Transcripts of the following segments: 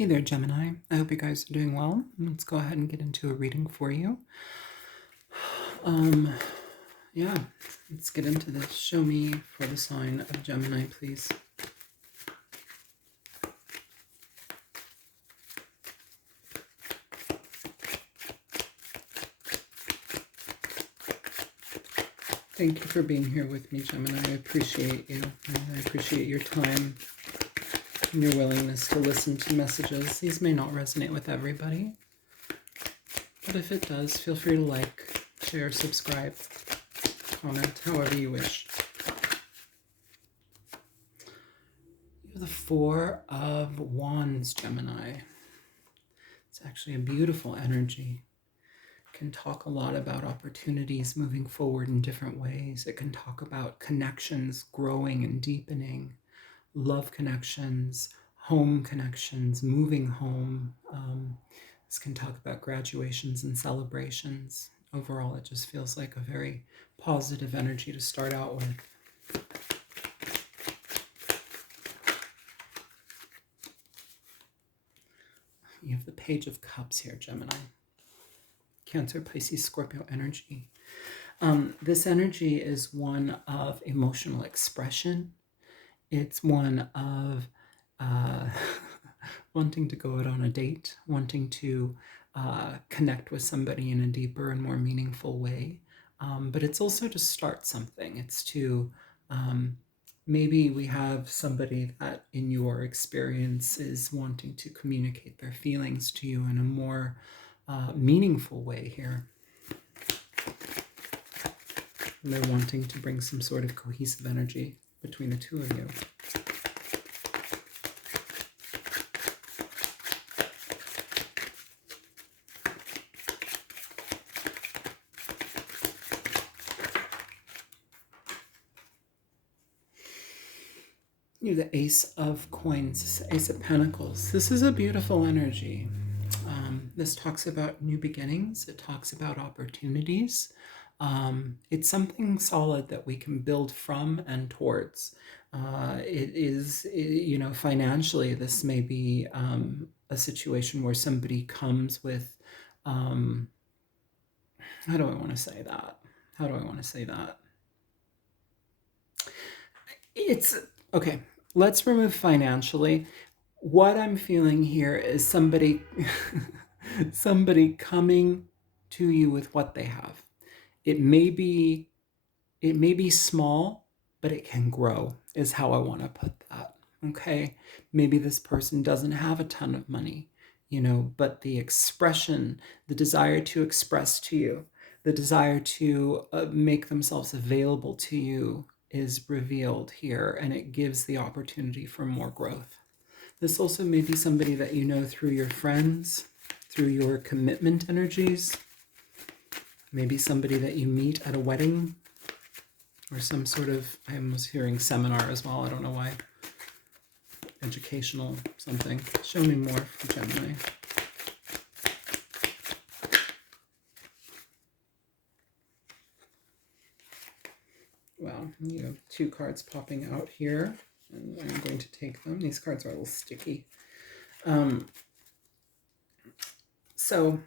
Hey there, Gemini. I hope you guys are doing well. Let's go ahead and get into a reading for you. Yeah, let's get into this. Show me for the sign of Gemini, please. Thank you for being here with me, Gemini. I appreciate you. I appreciate your time and your willingness to listen to messages. These may not resonate with everybody, but if it does, feel free to like, share, subscribe, comment, however you wish. You have the Four of Wands, Gemini. It's actually a beautiful energy. It can talk a lot about opportunities moving forward in different ways. It can talk about connections growing and deepening, love connections, home connections, moving home. This can talk about graduations and celebrations. Overall, it just feels like a very positive energy to start out with. You have the Page of Cups here, Gemini. Cancer, Pisces, Scorpio energy. This energy is one of emotional expression. It's one of wanting to go out on a date, wanting to connect with somebody in a deeper and more meaningful way. But it's also to start something. It's to maybe we have somebody that in your experience is wanting to communicate their feelings to you in a more meaningful way here. And they're wanting to bring some sort of cohesive energy between the two of you. You have the Ace of Coins, Ace of Pentacles. This is a beautiful energy. This talks about new beginnings. It talks about opportunities. It's something solid that we can build from and towards. Financially, this may be a situation where somebody comes with, how do I want to say that? It's, okay, let's remove financially. What I'm feeling here is somebody coming to you with what they have. It may be small, but it can grow, is how I want to put that. Okay, maybe this person doesn't have a ton of money, but the expression, the desire to express to you, the desire to make themselves available to you is revealed here, and it gives the opportunity for more growth. This also may be somebody that you know through your friends, through your commitment energies, maybe somebody that you meet at a wedding or some sort of, I was hearing seminar as well, I don't know why, educational something. Show me more for Gemini. Wow, you have two cards popping out here, and I'm going to take them. These cards are a little sticky. So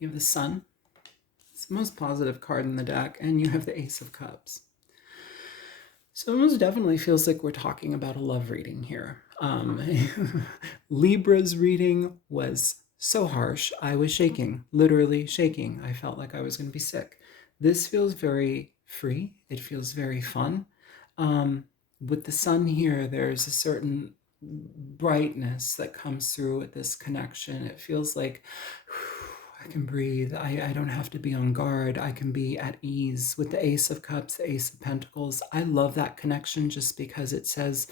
you have the Sun. It's the most positive card in the deck, and you have the Ace of Cups. So it most definitely feels like we're talking about a love reading here. Libra's reading was so harsh. I was shaking, literally shaking. I felt like I was going to be sick. This feels very free. It feels very fun. With the Sun here, there's a certain brightness that comes through with this connection. It feels like I can breathe. I don't have to be on guard. I can be at ease. With the Ace of Cups, the Ace of Pentacles, I love that connection just because it says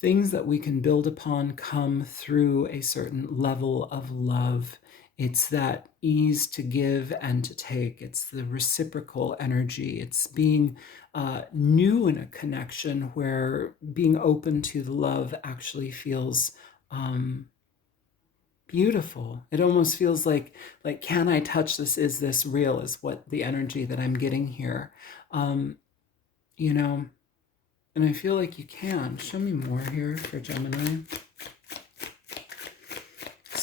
things that we can build upon come through a certain level of love. It's that ease to give and to take. It's the reciprocal energy. It's being new in a connection where being open to the love actually feels beautiful. It almost feels like, can I touch this? Is this real? Is what the energy that I'm getting here. And I feel like you can. Show me more here for Gemini.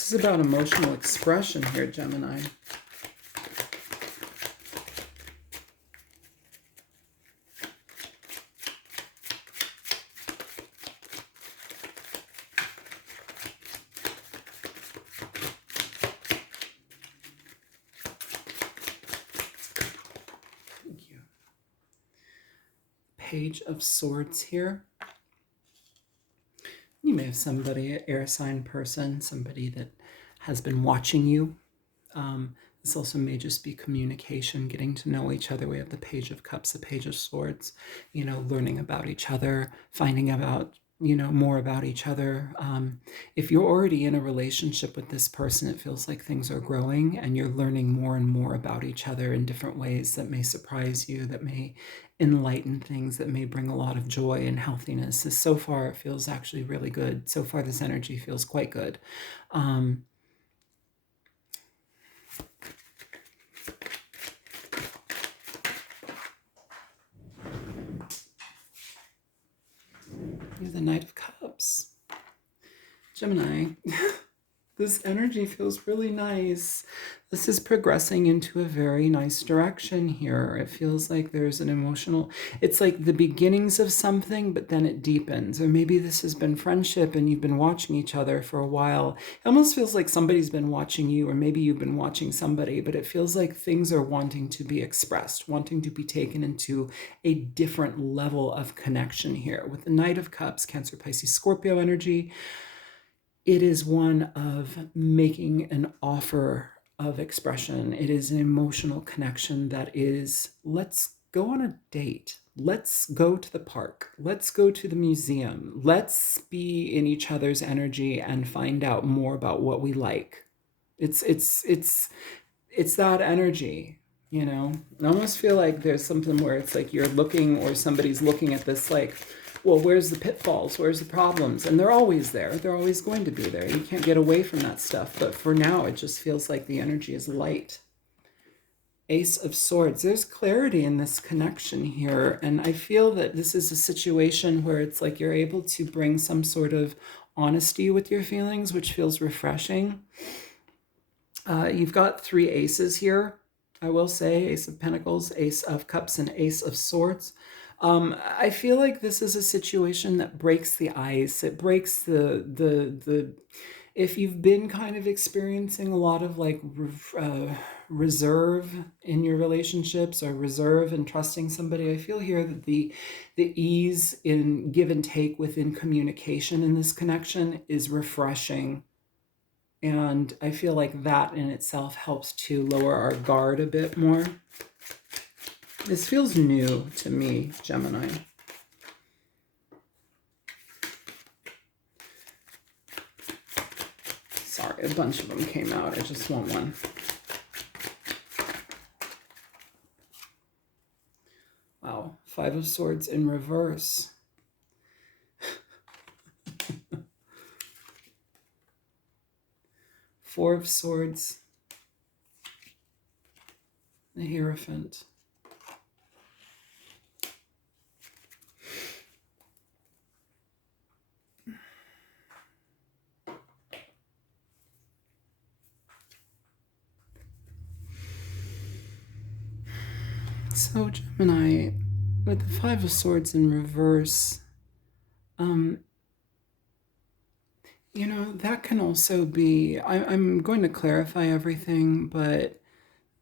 This is about emotional expression here, Gemini. Thank you. Page of Swords here. You may have somebody, an air sign person, somebody that has been watching you. This also may just be communication, getting to know each other. We have the Page of Cups, the Page of Swords, learning about each other, finding about, more about each other. If you're already in a relationship with this person, it feels like things are growing and you're learning more and more about each other in different ways that may surprise you, that may enlighten things, that may bring a lot of joy and healthiness. So far, it feels actually really good. So far, this energy feels quite good. You're the Knight of Cups. Gemini, this energy feels really nice. This is progressing into a very nice direction here. It feels like there's an emotional, it's like the beginnings of something, but then it deepens. Or maybe this has been friendship and you've been watching each other for a while. It almost feels like somebody's been watching you, or maybe you've been watching somebody, but it feels like things are wanting to be expressed, wanting to be taken into a different level of connection here. With the Knight of Cups, Cancer, Pisces, Scorpio energy, it is one of making an offer of expression. It is an emotional connection that is, let's go on a date. Let's go to the park. Let's go to the museum. Let's be in each other's energy and find out more about what we like. It's that energy, I almost feel like there's something where it's like you're looking, or somebody's looking at this like, well, where's the pitfalls? Where's the problems? And they're always there. They're always going to be there. You can't get away from that stuff. But for now, it just feels like the energy is light. Ace of Swords. There's clarity in this connection here. And I feel that this is a situation where it's like you're able to bring some sort of honesty with your feelings, which feels refreshing. You've got 3 aces here, I will say. Ace of Pentacles, Ace of Cups, and Ace of Swords. I feel like this is a situation that breaks the ice. It breaks the if you've been kind of experiencing a lot of like reserve in your relationships, or reserve in trusting somebody, I feel here that the ease in give and take within communication in this connection is refreshing. And I feel like that in itself helps to lower our guard a bit more. This feels new to me, Gemini. Sorry, a bunch of them came out. I just want one. Wow, 5 of Swords in reverse. Four of Swords. The Hierophant. So Gemini, with the 5 of Swords in reverse, that can also be, I'm going to clarify everything, but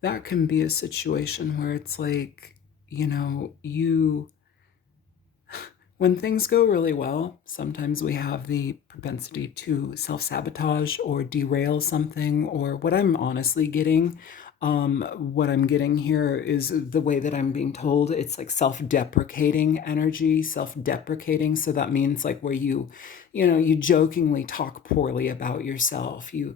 that can be a situation where it's like, when things go really well, sometimes we have the propensity to self-sabotage or derail something, or what I'm honestly getting, what I'm getting here is the way that I'm being told. It's like self-deprecating energy, self-deprecating. So that means like where you jokingly talk poorly about yourself. You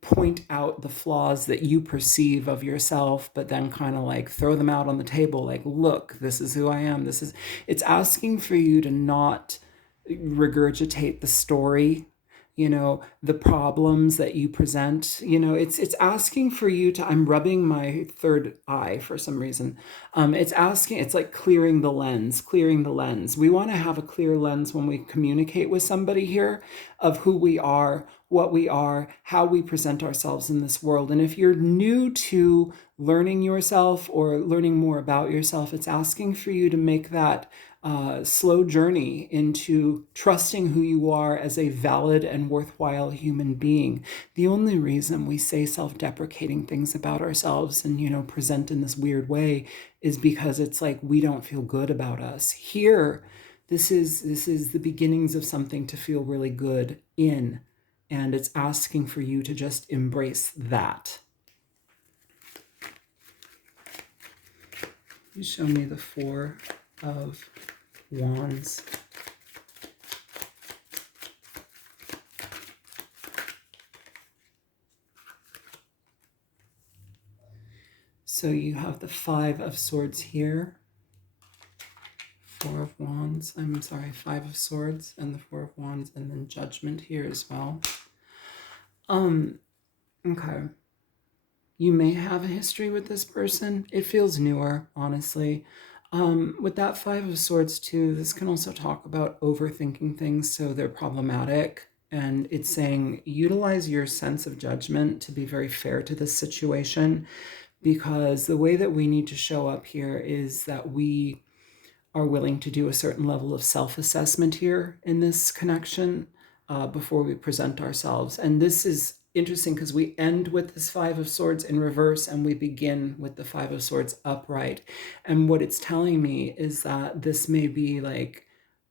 point out the flaws that you perceive of yourself, but then kind of like throw them out on the table. Like, look, this is who I am. It's asking for you to not regurgitate the story the problems that you present. It's asking for you to, I'm rubbing my third eye for some reason. It's like clearing the lens. We want to have a clear lens when we communicate with somebody here of who we are, what we are, how we present ourselves in this world. And if you're new to learning yourself or learning more about yourself, it's asking for you to make that slow journey into trusting who you are as a valid and worthwhile human being. The only reason we say self-deprecating things about ourselves and, present in this weird way is because it's like we don't feel good about us. Here, this is the beginnings of something to feel really good in, and it's asking for you to just embrace that. You show me the Four of Wands. So you have the Five of Swords here, Four of Wands, I'm sorry, Five of Swords and the Four of Wands, and then Judgment here as well. Okay. You may have a history with this person. It feels newer, honestly. With that Five of Swords too, this can also talk about overthinking things, so they're problematic. And it's saying utilize your sense of judgment to be very fair to this situation, because the way that we need to show up here is that we are willing to do a certain level of self-assessment here in this connection before we present ourselves. And this is interesting because we end with this Five of Swords in reverse and we begin with the Five of Swords upright. And what it's telling me is that this may be like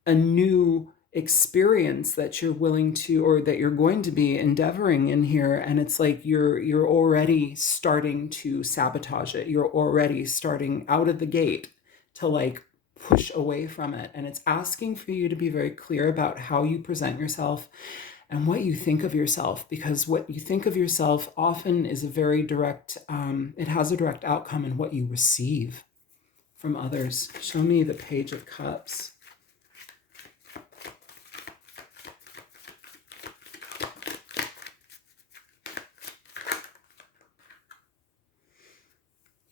a new experience that you're willing to, or that you're going to be endeavoring in here, and it's like you're already starting to sabotage it. You're already starting out of the gate to like push away from it, and it's asking for you to be very clear about how you present yourself and what you think of yourself, because what you think of yourself often is a very direct, it has a direct outcome in what you receive from others. Show me the Page of Cups.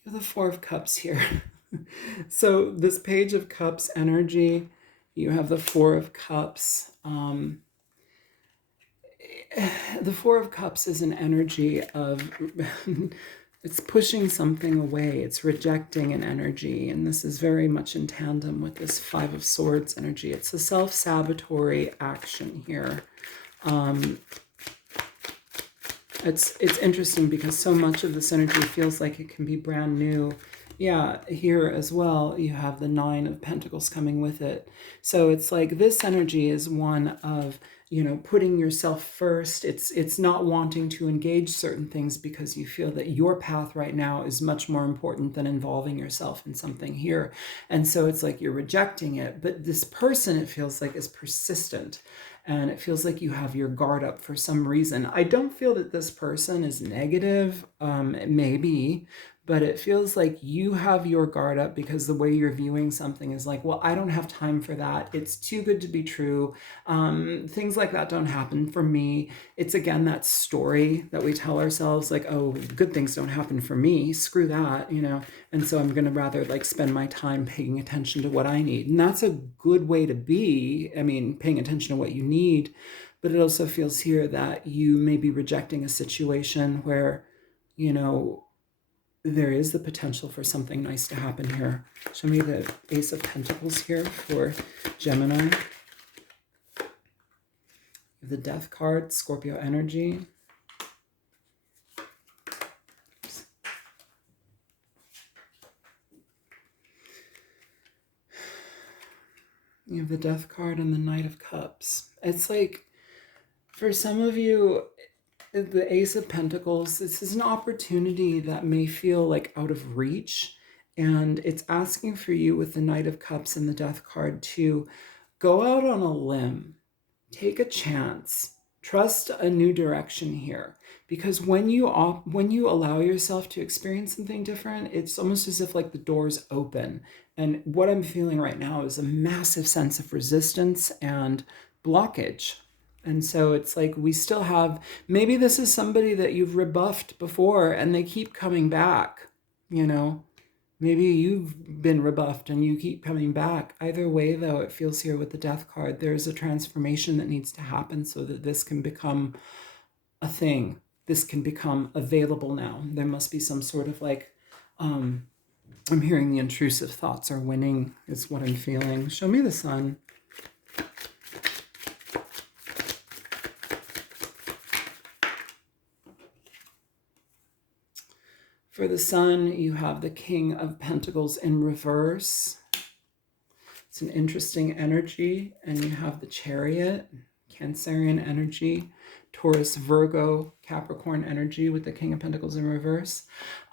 You have the Four of Cups here. So this Page of Cups energy, you have the Four of Cups. The Four of Cups is an energy of, it's pushing something away, it's rejecting an energy, and this is very much in tandem with this Five of Swords energy. It's a self-sabotatory action here. It's interesting because so much of this energy feels like it can be brand new. Yeah, here as well, you have the Nine of Pentacles coming with it. So it's like this energy is one of, putting yourself first. It's not wanting to engage certain things because you feel that your path right now is much more important than involving yourself in something here. And so it's like you're rejecting it. But this person, it feels like, is persistent. And it feels like you have your guard up for some reason. I don't feel that this person is negative. It may be, but it feels like you have your guard up because the way you're viewing something is like, well, I don't have time for that. It's too good to be true. Things like that don't happen for me. It's, again, that story that we tell ourselves, like, oh, good things don't happen for me. Screw that, And so I'm going to rather like spend my time paying attention to what I need. And that's a good way to be. I mean, paying attention to what you need. But it also feels here that you may be rejecting a situation where, there is the potential for something nice to happen here. Show me the Ace of Pentacles here for Gemini. The Death card, Scorpio energy. You have the Death card and the Knight of Cups. It's like, for some of you, the Ace of Pentacles, this is an opportunity that may feel like out of reach, and it's asking for you with the Knight of Cups and the Death card to go out on a limb, take a chance, trust a new direction here, because when you allow yourself to experience something different, it's almost as if like the doors open. And what I'm feeling right now is a massive sense of resistance and blockage. And so it's like we still have, maybe this is somebody that you've rebuffed before and they keep coming back, you know? Maybe you've been rebuffed and you keep coming back. Either way, though, it feels here with the Death card, there's a transformation that needs to happen so that this can become a thing. This can become available now. There must be some sort of like, I'm hearing the intrusive thoughts are winning, is what I'm feeling. Show me the Sun. For the Sun, you have the King of Pentacles in reverse. It's an interesting energy. And you have the Chariot, Cancerian energy, Taurus, Virgo, Capricorn energy with the King of Pentacles in reverse.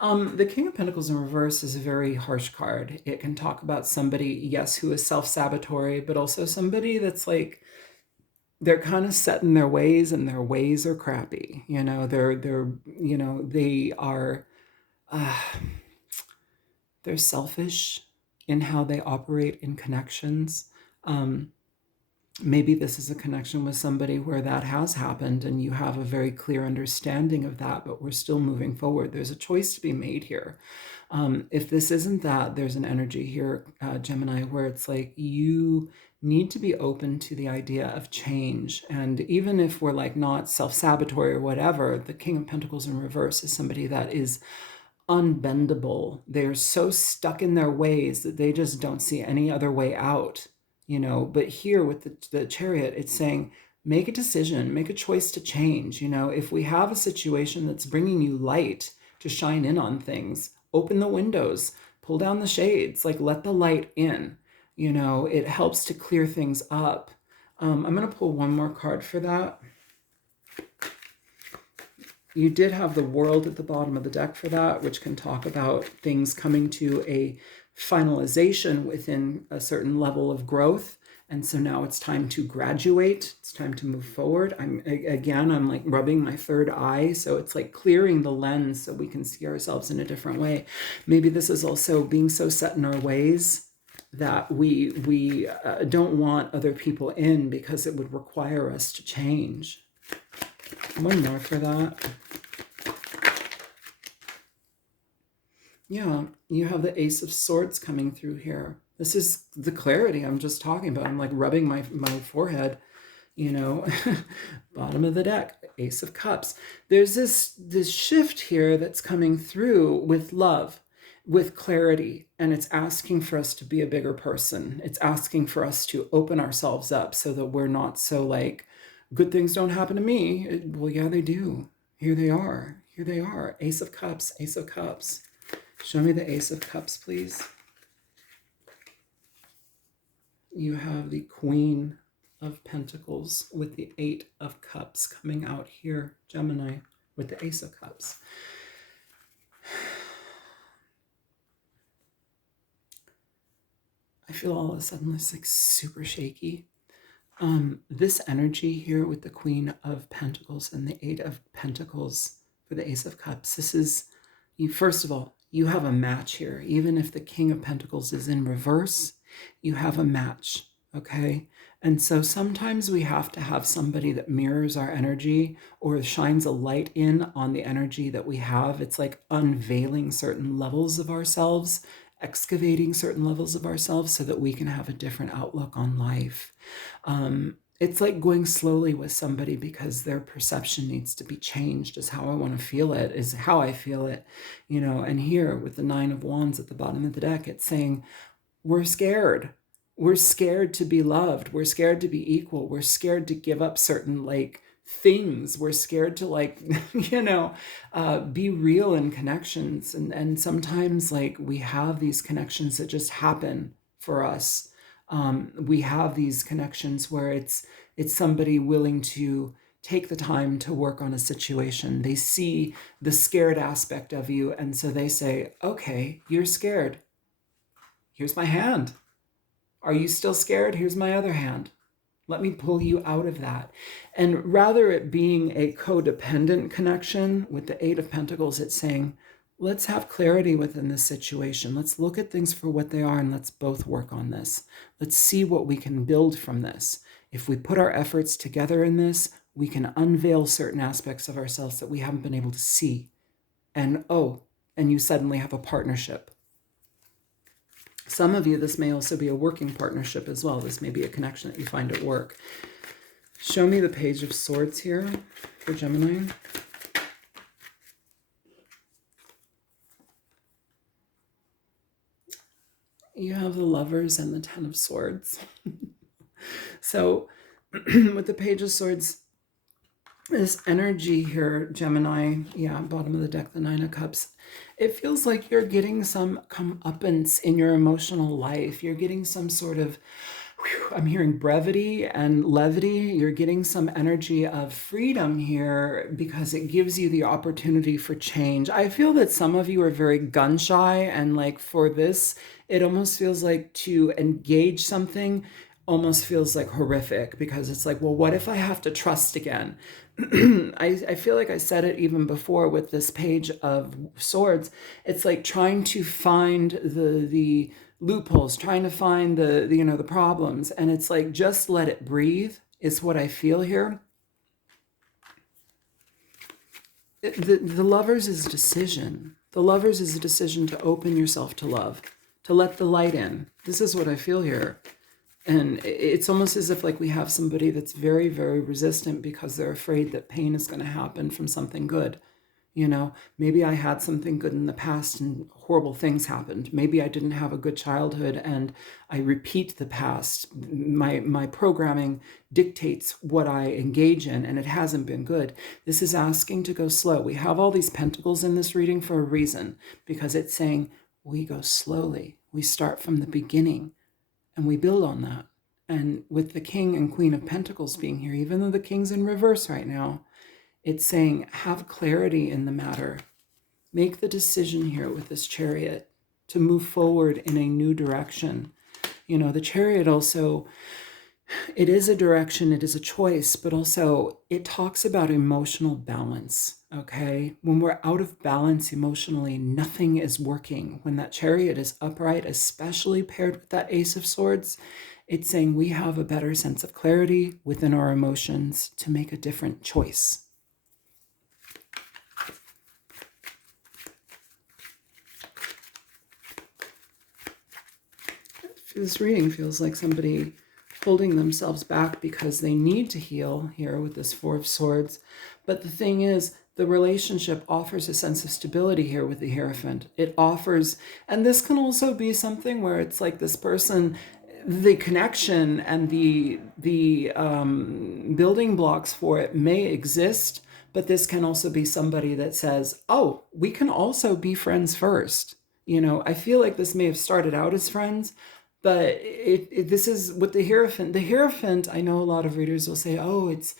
The King of Pentacles in reverse is a very harsh card. It can talk about somebody, yes, who is self-sabotatory, but also somebody that's like, they're kind of set in their ways and their ways are crappy. You know, they are... they're selfish in how they operate in connections. Maybe this is a connection with somebody where that has happened and you have a very clear understanding of that, but we're still moving forward. There's a choice to be made here. If this isn't that, there's an energy here, Gemini, where it's like you need to be open to the idea of change. And even if we're like not self-sabotatory or whatever, the King of Pentacles in reverse is somebody that is unbendable. They're so stuck in their ways that they just don't see any other way out, you know. But here with the Chariot, it's saying, make a decision, make a choice to change. You know, if we have a situation that's bringing you light to shine in on things, open the windows, pull down the shades, like let the light in. You know, it helps to clear things up. I'm going to pull one more card for that. You did have the World at the bottom of the deck for that, which can talk about things coming to a finalization within a certain level of growth. And so now it's time to graduate. It's time to move forward. I'm like rubbing my third eye. So it's like clearing the lens so we can see ourselves in a different way. Maybe this is also being so set in our ways that we don't want other people in because it would require us to change. One more for that. Yeah, you have the Ace of Swords coming through here. This is the clarity I'm just talking about. I'm like rubbing my forehead, you know. Bottom of the deck, Ace of Cups. There's this shift here that's coming through with love, with clarity, and it's asking for us to be a bigger person. It's asking for us to open ourselves up so that we're not so like, good things don't happen to me. Well, yeah, they do. Here they are. Here they are. Ace of Cups, Ace of Cups. Show me the Ace of Cups, please. You have the Queen of Pentacles with the Eight of Cups coming out here, Gemini, with the Ace of Cups. I feel all of a sudden it's like super shaky. This energy here with the Queen of Pentacles and the Eight of Pentacles for the Ace of Cups, this is, you, first of all, you have a match here. Even if the King of Pentacles is in reverse, you have a match, okay? And so sometimes we have to have somebody that mirrors our energy or shines a light in on the energy that we have. It's like unveiling certain levels of ourselves, excavating certain levels of ourselves so that we can have a different outlook on life. It's like going slowly with somebody because their perception needs to be changed, is how I want to feel it, is how I feel it, you know. And here with the Nine of Wands at the bottom of the deck, it's saying we're scared. We're scared to be loved. We're scared to be equal. We're scared to give up certain like things. We're scared to like, you know, be real in connections. And sometimes like we have these connections that just happen for us. We have these connections where it's somebody willing to take the time to work on a situation. They see the scared aspect of you, and so they say, okay, you're scared. Here's my hand. Are you still scared? Here's my other hand. Let me pull you out of that. And rather it being a codependent connection with the Eight of Pentacles, it's saying, let's have clarity within this situation. Let's look at things for what they are and let's both work on this. Let's see what we can build from this. If we put our efforts together in this, we can unveil certain aspects of ourselves that we haven't been able to see. And and you suddenly have a partnership. Some of you, this may also be a working partnership as well. This may be a connection that you find at work. Show me the Page of Swords here for Gemini. You have the Lovers and the Ten of Swords. So with the Page of Swords, this energy here, Gemini, bottom of the deck, the Nine of Cups, it feels like you're getting some comeuppance in your emotional life. You're getting some sort of, I'm hearing brevity and levity. You're getting some energy of freedom here because it gives you the opportunity for change. I feel that some of you are very gun shy, and like for this, it almost feels like to engage something almost feels like horrific, because it's like, well, what if I have to trust again? I feel like I said it even before with this Page of Swords. It's like trying to find the loopholes, trying to find the problems, and it's like, just let it breathe is what I feel here. The Lovers is decision. The Lovers is a decision to open yourself to love, to let the light in. This is what I feel here. And it's almost as if like we have somebody that's very, very resistant because they're afraid that pain is going to happen from something good. Maybe I had something good in the past and horrible things happened. Maybe I didn't have a good childhood and I repeat the past. My programming dictates what I engage in, and it hasn't been good. This is asking to go slow. We have all these pentacles in this reading for a reason, because it's saying we go slowly. We start from the beginning and we build on that. And with the King and Queen of Pentacles being here, even though the King's in reverse right now, it's saying have clarity in the matter. Make the decision here with this Chariot to move forward in a new direction. The Chariot also, it is a direction, it is a choice, but also it talks about emotional balance, okay? When we're out of balance emotionally, nothing is working. When that Chariot is upright, especially paired with that Ace of Swords, it's saying we have a better sense of clarity within our emotions to make a different choice. This reading feels like somebody holding themselves back because they need to heal here with this Four of Swords. But the thing is, the relationship offers a sense of stability here with the Hierophant. It offers, and this can also be something where it's like this person, the connection and the building blocks for it may exist, but this can also be somebody that says, oh, we can also be friends first. I feel like this may have started out as friends, but this is with the Hierophant. The Hierophant, I know a lot of readers will say, oh, it's,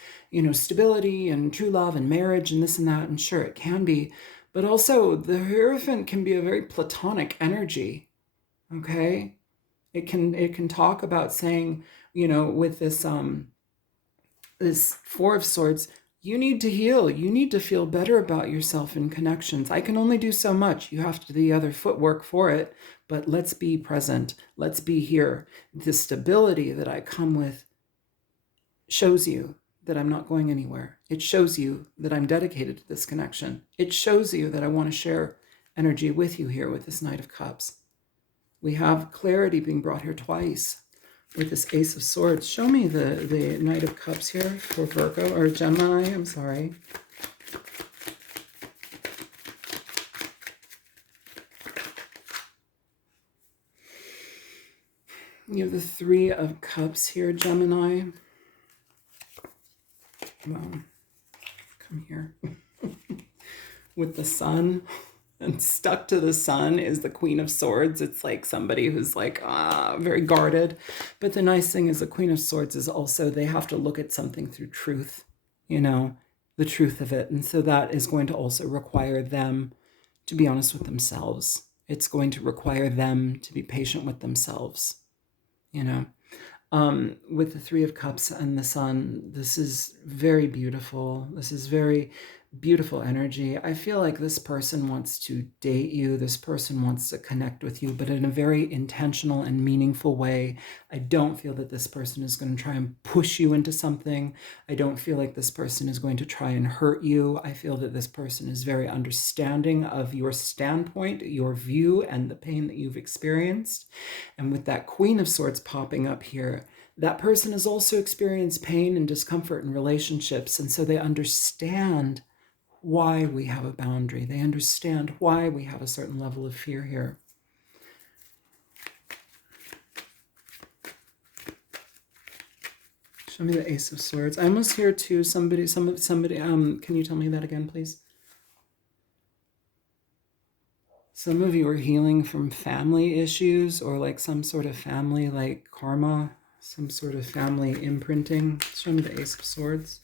stability and true love and marriage and this and that. And sure, it can be. But also, the Hierophant can be a very platonic energy, okay? It can talk about saying, with this Four of Swords, you need to heal. You need to feel better about yourself in connections. I can only do so much. You have to do the other footwork for it, but let's be present. Let's be here. The stability that I come with shows you that I'm not going anywhere. It shows you that I'm dedicated to this connection. It shows you that I want to share energy with you here with this Knight of Cups. We have clarity being brought here twice with this Ace of Swords. Show me the Knight of Cups here for Virgo, or Gemini, I'm sorry. You have the Three of Cups here, Gemini. Well, come here. With the Sun. And stuck to the Sun is the Queen of Swords. It's like somebody who's like very guarded. But the nice thing is the Queen of Swords is also, they have to look at something through truth, the truth of it. And so that is going to also require them to be honest with themselves. It's going to require them to be patient with themselves, With the Three of Cups and the Sun, this is very beautiful. This is very, Beautiful energy. I feel like this person wants to date you. This person wants to connect with you, but in a very intentional and meaningful way. I don't feel that this person is going to try and push you into something. I don't feel like this person is going to try and hurt you. I feel that this person is very understanding of your standpoint, your view, and the pain that you've experienced. And with that Queen of Swords popping up here, that person has also experienced pain and discomfort in relationships, and so they understand why we have a boundary. They understand why we have a certain level of fear here. Show me the Ace of Swords. I almost hear too somebody, can you tell me that again, please? Some of you are healing from family issues or like some sort of family like karma, some sort of family imprinting. Show me the Ace of Swords.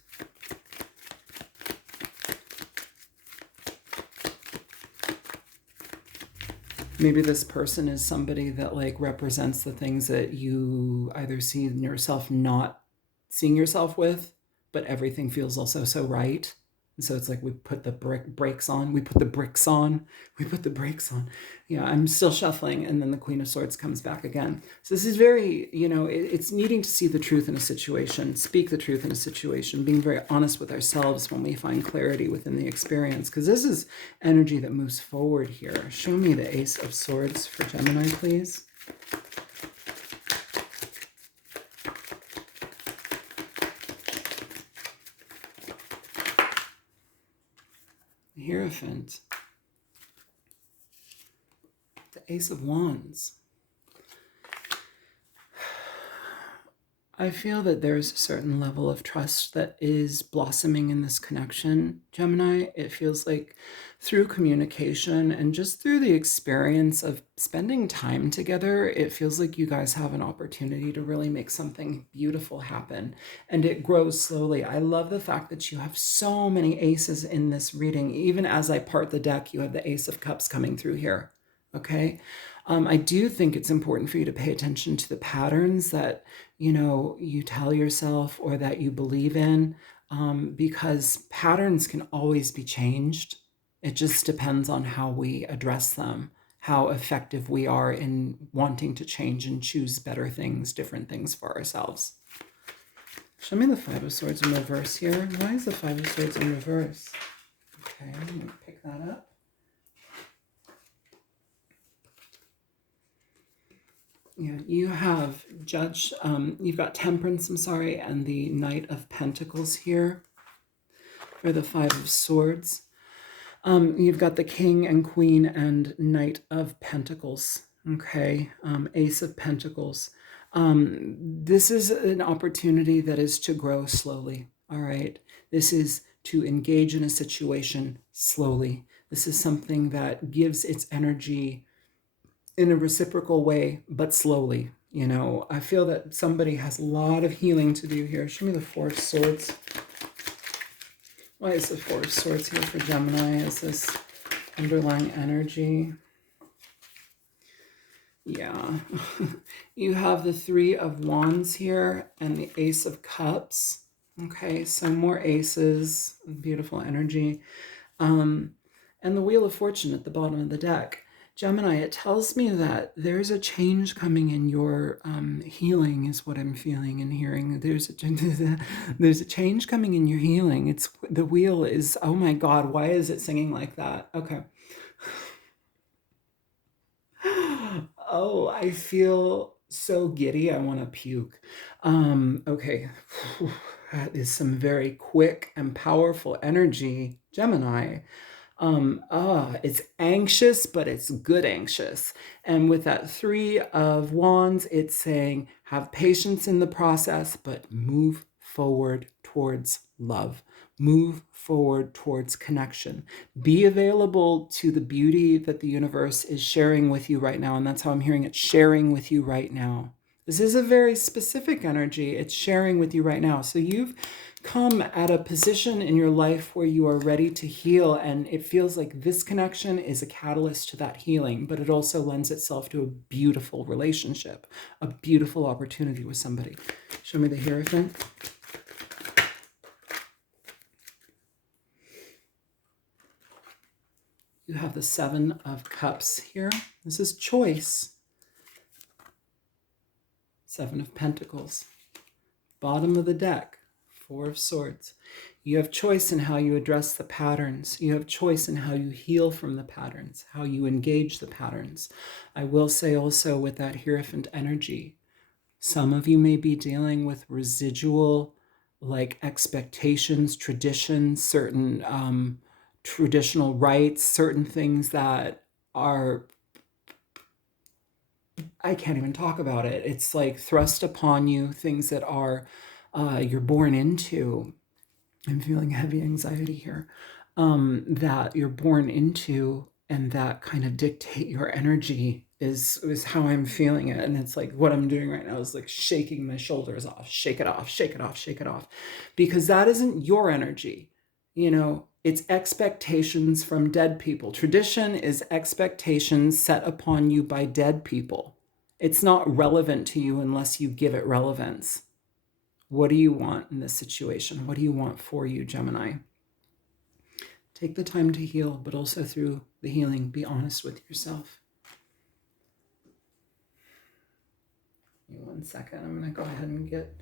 Maybe this person is somebody that like represents the things that you either see in yourself not seeing yourself with, but everything feels also so right. And so it's like we put the brakes on, we put the bricks on, we put the brakes on. Yeah, I'm still shuffling, and then the Queen of Swords comes back again. So this is very, it's needing to see the truth in a situation, speak the truth in a situation, being very honest with ourselves when we find clarity within the experience, because this is energy that moves forward here. Show me the Ace of Swords for Gemini, please. Hierophant. The Ace of Wands. I feel that there's a certain level of trust that is blossoming in this connection, Gemini. It feels like through communication and just through the experience of spending time together, it feels like you guys have an opportunity to really make something beautiful happen. And it grows slowly. I love the fact that you have so many aces in this reading. Even as I part the deck, you have the Ace of Cups coming through here. Okay? I do think it's important for you to pay attention to the patterns that, you tell yourself or that you believe in, because patterns can always be changed. It just depends on how we address them, how effective we are in wanting to change and choose better things, different things for ourselves. Show me the Five of Swords in reverse here. Why is the Five of Swords in reverse? Okay, I'm going to pick that up. Yeah, you have you've got Temperance, and the Knight of Pentacles here for the Five of Swords. You've got the King and Queen and Knight of Pentacles, okay? Ace of Pentacles. This is an opportunity that is to grow slowly, all right? This is to engage in a situation slowly. This is something that gives its energy in a reciprocal way, but slowly. I feel that somebody has a lot of healing to do here. Show me the Four of Swords. Why is the Four of Swords here for Gemini? Is this underlying energy? Yeah. You have the Three of Wands here and the Ace of Cups. Okay, so more aces, beautiful energy. And the Wheel of Fortune at the bottom of the deck. Gemini, it tells me that there's a change coming in your healing is what I'm feeling and hearing. There's a change coming in your healing. It's the wheel is, oh my God, why is it singing like that? Okay. Oh, I feel so giddy. I want to puke. Okay. That is some very quick and powerful energy, Gemini. It's anxious, but it's good anxious. And with that Three of Wands, it's saying have patience in the process, but move forward towards love. Move forward towards connection. Be available to the beauty that the universe is sharing with you right now. And that's how I'm hearing it, sharing with you right now. This is a very specific energy. It's sharing with you right now. So you've come at a position in your life where you are ready to heal, and it feels like this connection is a catalyst to that healing, but it also lends itself to a beautiful relationship, a beautiful opportunity with somebody. Show me the Hierophant. You have the Seven of Cups here. This is choice. Seven of Pentacles. Bottom of the deck, Four of Swords. You have choice in how you address the patterns. You have choice in how you heal from the patterns, how you engage the patterns. I will say also with that Hierophant energy, some of you may be dealing with residual like expectations, traditions, certain traditional rites, certain things that are, I can't even talk about it. It's like thrust upon you, things that are you're born into. I'm feeling heavy anxiety here. That you're born into and that kind of dictate your energy is how I'm feeling it. And it's like what I'm doing right now is like shaking my shoulders off, shake it off, shake it off, shake it off. Because that isn't your energy. You know, it's expectations from dead people. Tradition is expectations set upon you by dead people. It's not relevant to you unless you give it relevance. What do you want in this situation? What do you want for you, Gemini? Take the time to heal, but also through the healing, be honest with yourself. Give me 1 second. I'm going to go ahead and get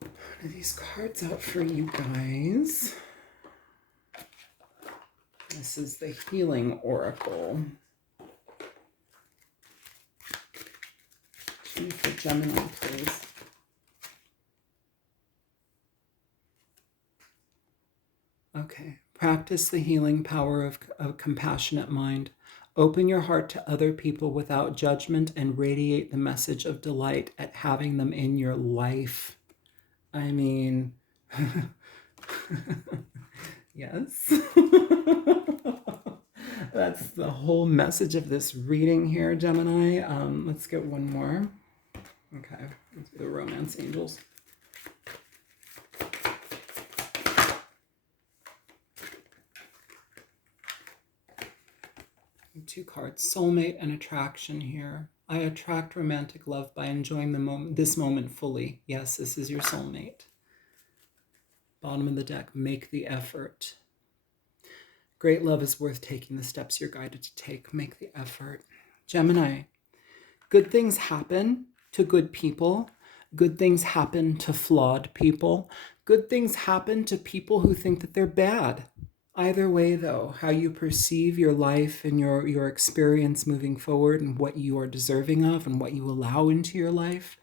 one of these cards out for you guys. This is the Healing Oracle. For Gemini, please. Okay. Practice the healing power of a compassionate mind. Open your heart to other people without judgment and radiate the message of delight at having them in your life. I mean, yes. That's the whole message of this reading here, Gemini. Let's get one more. Okay, let's do the Romance Angels. Two cards, soulmate and attraction here. I attract romantic love by enjoying this moment fully. Yes, this is your soulmate. Bottom of the deck, make the effort. Great love is worth taking the steps you're guided to take. Make the effort. Gemini, good things happen to good people. Good things happen to flawed people. Good things happen to people who think that they're bad. Either way, though, how you perceive your life and your experience moving forward and what you are deserving of and what you allow into your life.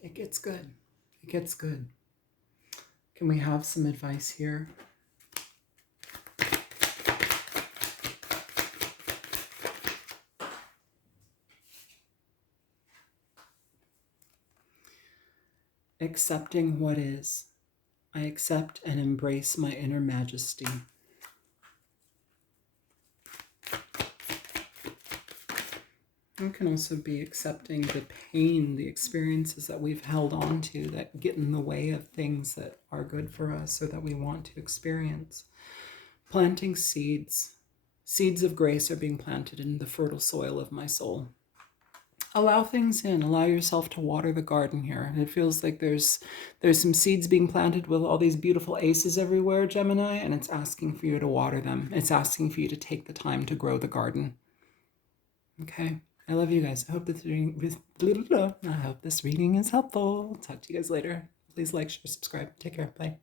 It gets good. It gets good. Can we have some advice here? Accepting what is. I accept and embrace my inner majesty. It can also be accepting the pain, the experiences that we've held on to that get in the way of things that are good for us or that we want to experience. Planting seeds. Seeds of grace are being planted in the fertile soil of my soul. Allow things in. Allow yourself to water the garden here. It feels like there's some seeds being planted with all these beautiful aces everywhere, Gemini, and it's asking for you to water them. It's asking for you to take the time to grow the garden. Okay? I love you guys. I hope this reading is helpful. Talk to you guys later. Please like, share, subscribe. Take care. Bye.